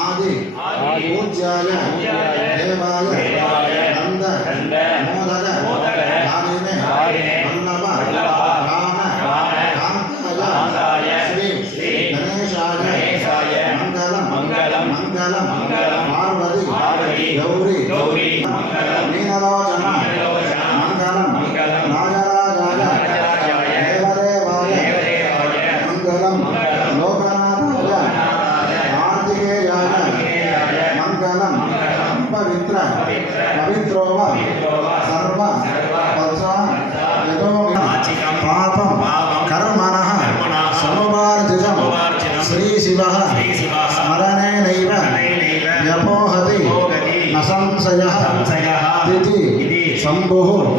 आदि पूज्याय देवाय नंद मोदक आदिने वल्लभ राम कांताय श्री गणेशाय मंगलम पार्वती गौरी मीनलोचन मंगलम राजराजाय देवदेवाय मंगलम लोकनाथाय कार्तिकेयाय मंगलम पवित्रो सर्व पापम कर्मणः समुपार्जितं श्री शिवः स्मरणेनैव व्यपोहति न संशयः इति शम्भुः